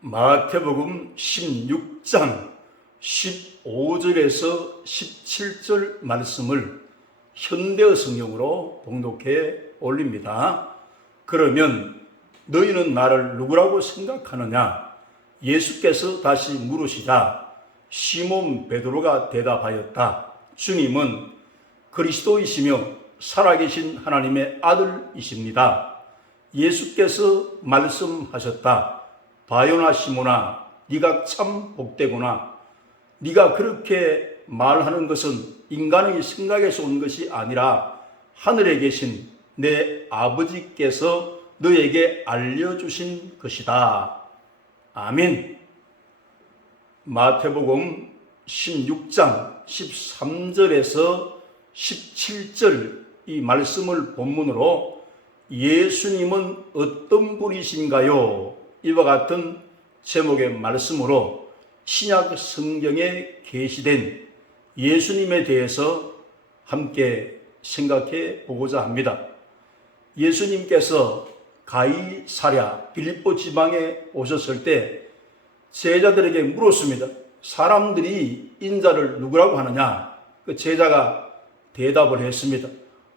마태복음 16장 15절에서 17절 말씀을 현대어 성경으로 봉독해 올립니다. 그러면 너희는 나를 누구라고 생각하느냐? 예수께서 다시 물으시자 시몬 베드로가 대답하였다. 주님은 그리스도이시며 살아계신 하나님의 아들이십니다. 예수께서 말씀하셨다. 바요나 시몬아, 네가 참 복되구나. 네가 그렇게 말하는 것은 인간의 생각에서 온 것이 아니라 하늘에 계신 내 아버지께서 너에게 알려주신 것이다. 아멘. 마태복음 16장 13절에서 17절 이 말씀을 본문으로 예수님은 어떤 분이신가요? 이와 같은 제목의 말씀으로 신약 성경에 계시된 예수님에 대해서 함께 생각해 보고자 합니다. 예수님께서 가이사랴 빌립보 지방에 오셨을 때 제자들에게 물었습니다. 사람들이 인자를 누구라고 하느냐? 그 제자가 대답을 했습니다.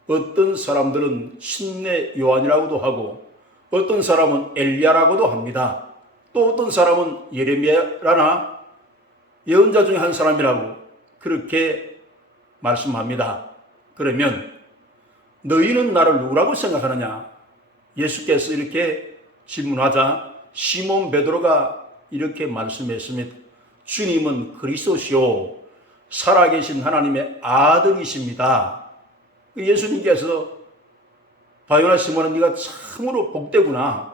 어떤 사람들은 신내 요한이라고도 하고 어떤 사람은 엘리야라고도 합니다. 또 어떤 사람은 예레미야라나 예언자 중에 한 사람이라고 그렇게 말씀합니다. 그러면 너희는 나를 누구라고 생각하느냐? 예수께서 이렇게 질문하자 시몬 베드로가 이렇게 말씀했습니다. 주님은 그리스도시요 살아계신 하나님의 아들이십니다. 예수님께서 바요나 시몬아, 네가 참으로 복되구나.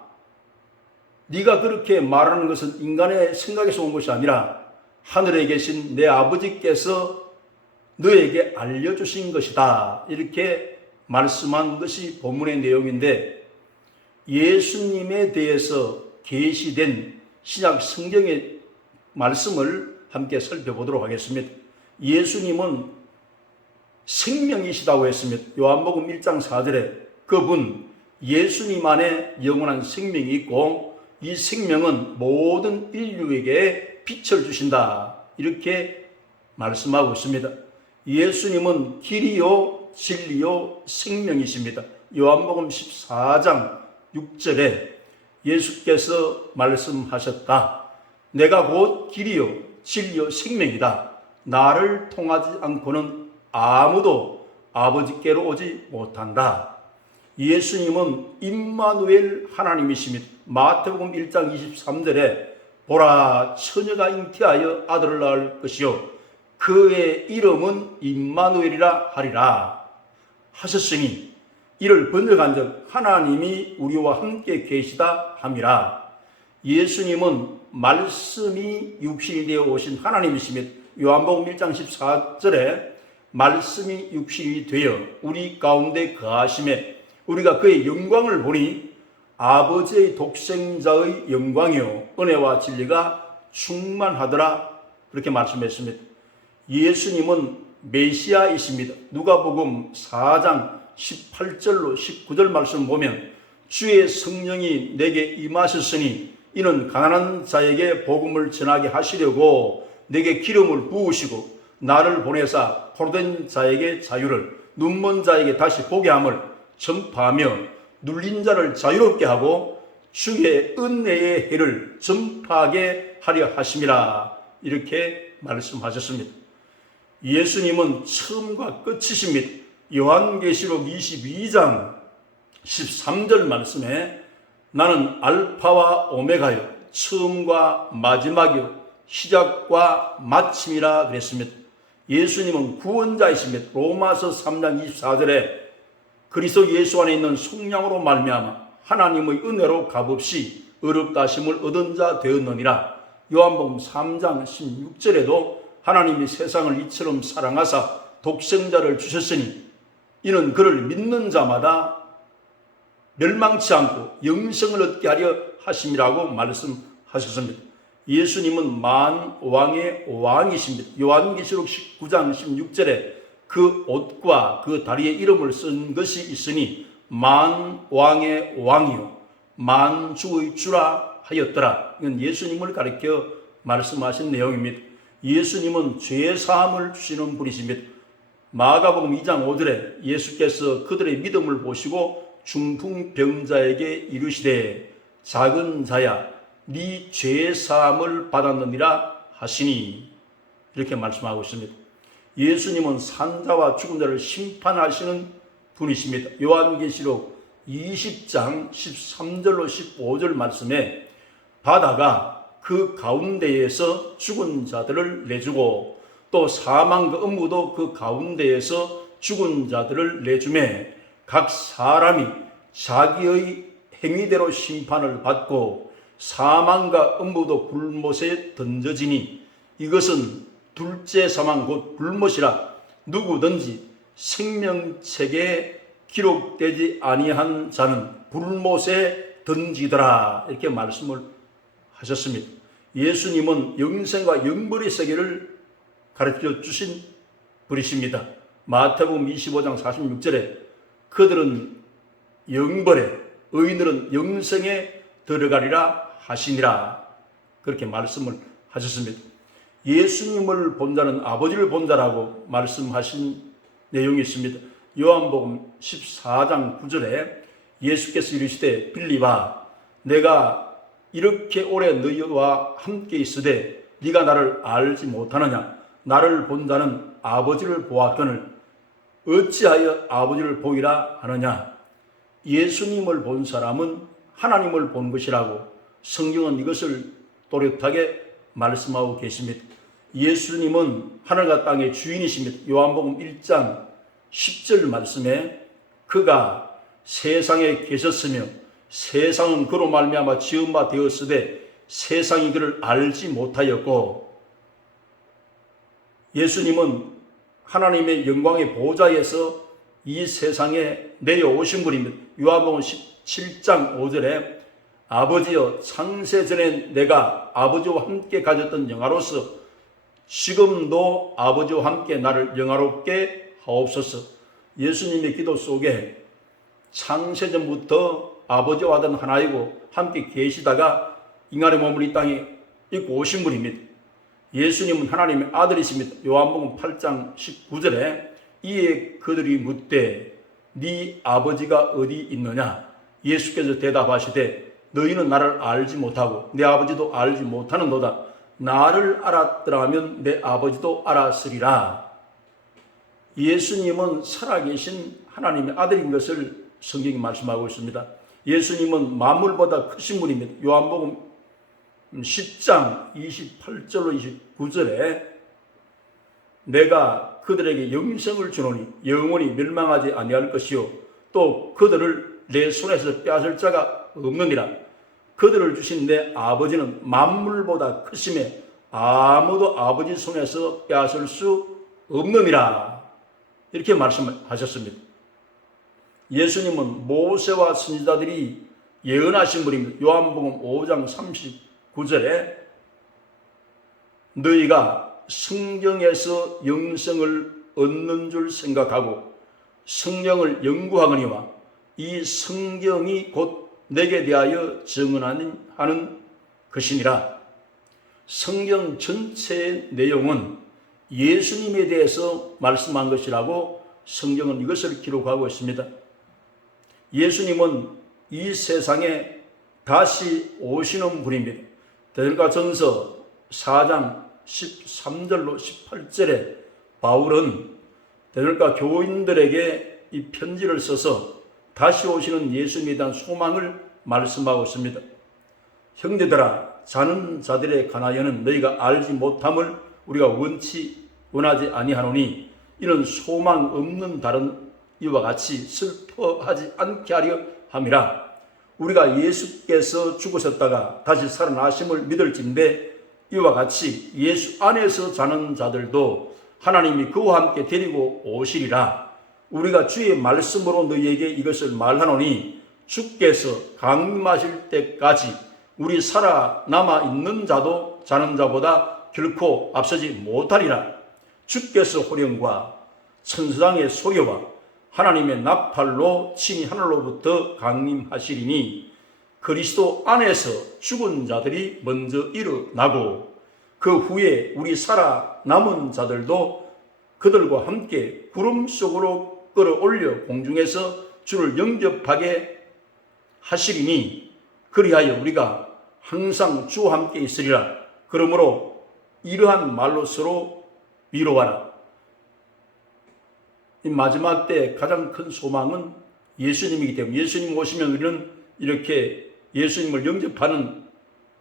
네가 그렇게 말하는 것은 인간의 생각에서 온 것이 아니라 하늘에 계신 내 아버지께서 너에게 알려주신 것이다. 이렇게 말씀한 것이 본문의 내용인데, 예수님에 대해서 계시된 신약 성경의 말씀을 함께 살펴보도록 하겠습니다. 예수님은 생명이시다고 했습니다. 요한복음 1장 4절에 그분 예수님 안에 영원한 생명이 있고 이 생명은 모든 인류에게 빛을 주신다. 이렇게 말씀하고 있습니다. 예수님은 길이요 진리요 생명이십니다. 요한복음 14장 6절에 예수께서 말씀하셨다. 내가 곧 길이요 진리요 생명이다. 나를 통하지 않고는 아무도 아버지께로 오지 못한다. 예수님은 임마누엘 하나님이십니다. 마태복음 1장 23절에 보라 처녀가 잉태하여 아들을 낳을 것이요 그의 이름은 임마누엘이라 하리라 하셨으니 이를 번역한즉 하나님이 우리와 함께 계시다 함이라. 예수님은 말씀이 육신이 되어 오신 하나님이십니다. 요한복음 1장 14절에 말씀이 육신이 되어 우리 가운데 거하심에 우리가 그의 영광을 보니 아버지의 독생자의 영광이요 은혜와 진리가 충만하더라. 그렇게 말씀했습니다. 예수님은 메시아이십니다. 누가복음 4장 18절로 19절 말씀 보면 주의 성령이 내게 임하셨으니 이는 가난한 자에게 복음을 전하게 하시려고 내게 기름을 부으시고 나를 보내사 포로된 자에게 자유를 눈먼 자에게 다시 보게 함을 전파하며 눌린 자를 자유롭게 하고 주의 은혜의 해를 전파하게 하려 하심이라. 이렇게 말씀하셨습니다. 예수님은 처음과 끝이십니다. 요한계시록 22장 13절 말씀에 나는 알파와 오메가요 처음과 마지막이요 시작과 마침이라 그랬습니다. 예수님은 구원자이십니다. 로마서 3장 24절에 그리스도 예수 안에 있는 속량으로 말미암아 하나님의 은혜로 값없이 어렵다 하심을 얻은 자 되었느니라. 요한복음 3장 16절에도 하나님이 세상을 이처럼 사랑하사 독생자를 주셨으니 이는 그를 믿는 자마다 멸망치 않고 영생을 얻게 하려 하심이라고 말씀하셨습니다. 예수님은 만왕의 왕이십니다. 요한계시록 19장 16절에 그 옷과 그 다리에 이름을 쓴 것이 있으니 만왕의 왕이요 만주의 주라 하였더라. 이건 예수님을 가리켜 말씀하신 내용입니다. 예수님은 죄 사함을 주시는 분이십니다. 마가복음 2장 5절에 예수께서 그들의 믿음을 보시고 중풍병자에게 이르시되 작은 자야 네 죄 사함을 받았느니라 하시니, 이렇게 말씀하고 있습니다. 예수님은 산자와 죽은 자를 심판하시는 분이십니다. 요한계시록 20장 13절로 15절 말씀에 바다가 그 가운데에서 죽은 자들을 내주고 또 사망과 음부도 그 가운데에서 죽은 자들을 내주매 각 사람이 자기의 행위대로 심판을 받고 사망과 음부도 불못에 던져지니 이것은 둘째 사망 곧 불못이라 누구든지 생명책에 기록되지 아니한 자는 불못에 던지더라, 이렇게 말씀을 하셨습니다. 예수님은 영생과 영벌의 세계를 가르쳐 주신 분이십니다. 마태복음 25장 46절에 그들은 영벌에 의인들은 영생에 들어가리라 하시니라, 그렇게 말씀을 하셨습니다. 예수님을 본 자는 아버지를 본 자라고 말씀하신 내용이 있습니다. 요한복음 14장 9절에 예수께서 이르시되 빌립아 내가 이렇게 오래 너희와 함께 있으되 네가 나를 알지 못하느냐? 나를 본 자는 아버지를 보았거늘 어찌하여 아버지를 보이라 하느냐? 예수님을 본 사람은 하나님을 본 것이라고 성경은 이것을 또렷하게 말씀하고 계십니다. 예수님은 하늘과 땅의 주인이십니다. 요한복음 1장 10절 말씀에 그가 세상에 계셨으며 세상은 그로 말미암아 지은 바 되었으되 세상이 그를 알지 못하였고, 예수님은 하나님의 영광의 보좌에서 이 세상에 내려오신 분입니다. 요한복음 17장 5절에 아버지여 창세전에 내가 아버지와 함께 가졌던 영화로서 지금도 아버지와 함께 나를 영화롭게 하옵소서. 예수님의 기도 속에 창세전부터 아버지와 하던 하나이고 함께 계시다가 인간의 몸을 이 땅에 입고 오신 분입니다. 예수님은 하나님의 아들이십니다. 요한복음 8장 19절에 이에 그들이 묻되 네 아버지가 어디 있느냐? 예수께서 대답하시되 너희는 나를 알지 못하고 내 아버지도 알지 못하는도다. 나를 알았더라면 내 아버지도 알았으리라. 예수님은 살아계신 하나님의 아들인 것을 성경이 말씀하고 있습니다. 예수님은 만물보다 크신 분입니다. 요한복음 10장 28절로 29절에 내가 그들에게 영생을 주노니 영원히 멸망하지 아니할 것이요 또 그들을 내 손에서 빼앗을 자가 없느니라. 그들을 주신 내 아버지는 만물보다 크심에 아무도 아버지 손에서 빼앗을 수 없느니라, 이렇게 말씀하셨습니다. 예수님은 모세와 선지자들이 예언하신 분입니다. 요한복음 5장 39절에 너희가 성경에서 영생을 얻는 줄 생각하고 성경을 연구하거니와 이 성경이 곧 내게 대하여 증언하는 것이니라. 성경 전체의 내용은 예수님에 대해서 말씀한 것이라고 성경은 이것을 기록하고 있습니다. 예수님은 이 세상에 다시 오시는 분입니다. 데살로니가전서 4장 13절로 18절에 바울은 데살로니가 교인들에게 이 편지를 써서 다시 오시는 예수님에 대한 소망을 말씀하고 있습니다. 형제들아 자는 자들에 관하여는 너희가 알지 못함을 우리가 원하지 아니하노니 이는 소망 없는 다른 이와 같이 슬퍼하지 않게 하려 함이라. 우리가 예수께서 죽으셨다가 다시 살아나심을 믿을진대 이와 같이 예수 안에서 자는 자들도 하나님이 그와 함께 데리고 오시리라. 우리가 주의 말씀으로 너희에게 이것을 말하노니 주께서 강림하실 때까지 우리 살아남아 있는 자도 자는 자보다 결코 앞서지 못하리라. 주께서 호령과 천사장의 소리와 하나님의 나팔로 친히 하늘로부터 강림하시리니 그리스도 안에서 죽은 자들이 먼저 일어나고 그 후에 우리 살아남은 자들도 그들과 함께 구름 속으로 끌어올려 공중에서 주를 영접하게 하시리니 그리하여 우리가 항상 주와 함께 있으리라. 그러므로 이러한 말로 서로 위로하라. 이 마지막 때 가장 큰 소망은 예수님이기 때문에 예수님 오시면 우리는 이렇게 예수님을 영접하는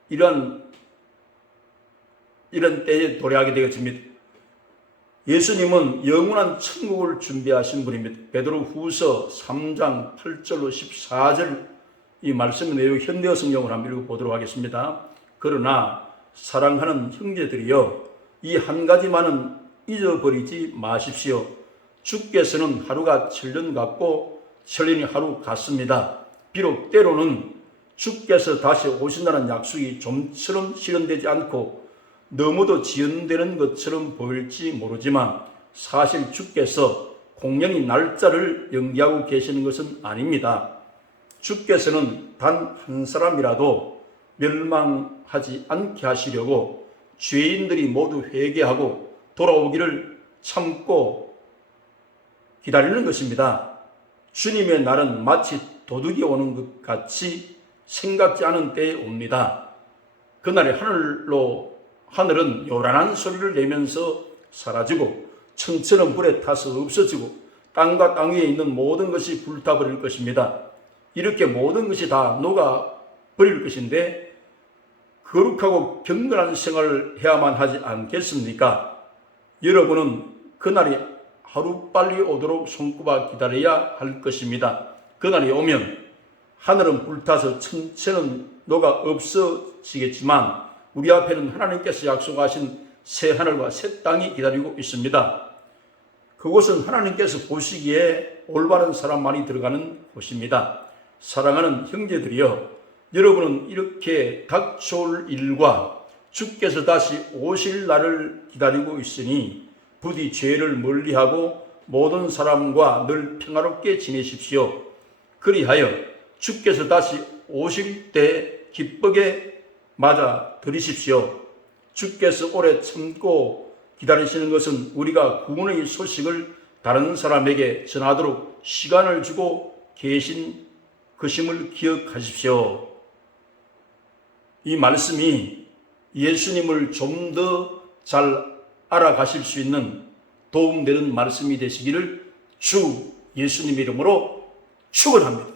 이런 때에 도래하게 되겠습니다. 예수님은 영원한 천국을 준비하신 분입니다. 베드로후서 3장 8절로 14절 이 말씀의 내용 현대어 성경으로 한번 읽어보도록 하겠습니다. 그러나 사랑하는 형제들이여 이 한 가지만은 잊어버리지 마십시오. 주께서는 하루가 천년 같고 천년이 하루 같습니다. 비록 때로는 주께서 다시 오신다는 약속이 좀처럼 실현되지 않고 너무도 지연되는 것처럼 보일지 모르지만 사실 주께서 공연히 날짜를 연기하고 계시는 것은 아닙니다. 주께서는 단 한 사람이라도 멸망하지 않게 하시려고 죄인들이 모두 회개하고 돌아오기를 참고 기다리는 것입니다. 주님의 날은 마치 도둑이 오는 것 같이 생각지 않은 때에 옵니다. 그날에 하늘은 요란한 소리를 내면서 사라지고 천천은 불에 타서 없어지고 땅과 땅 위에 있는 모든 것이 불타버릴 것입니다. 이렇게 모든 것이 다 녹아버릴 것인데 거룩하고 경건한 생활을 해야만 하지 않겠습니까? 여러분은 그날이 하루빨리 오도록 손꼽아 기다려야 할 것입니다. 그날이 오면 하늘은 불타서 천체는 녹아 없어지겠지만 우리 앞에는 하나님께서 약속하신 새 하늘과 새 땅이 기다리고 있습니다. 그곳은 하나님께서 보시기에 올바른 사람만이 들어가는 곳입니다. 사랑하는 형제들이여, 여러분은 이렇게 닥쳐올 일과 주께서 다시 오실 날을 기다리고 있으니 부디 죄를 멀리하고 모든 사람과 늘 평화롭게 지내십시오. 그리하여 주께서 다시 오실 때 기쁘게 맞아 들이십시오. 주께서 오래 참고 기다리시는 것은 우리가 구원의 소식을 다른 사람에게 전하도록 시간을 주고 계신 것임을 기억하십시오. 이 말씀이 예수님을 좀 더 잘 알아가실 수 있는 도움되는 말씀이 되시기를 주 예수님 이름으로 축원합니다.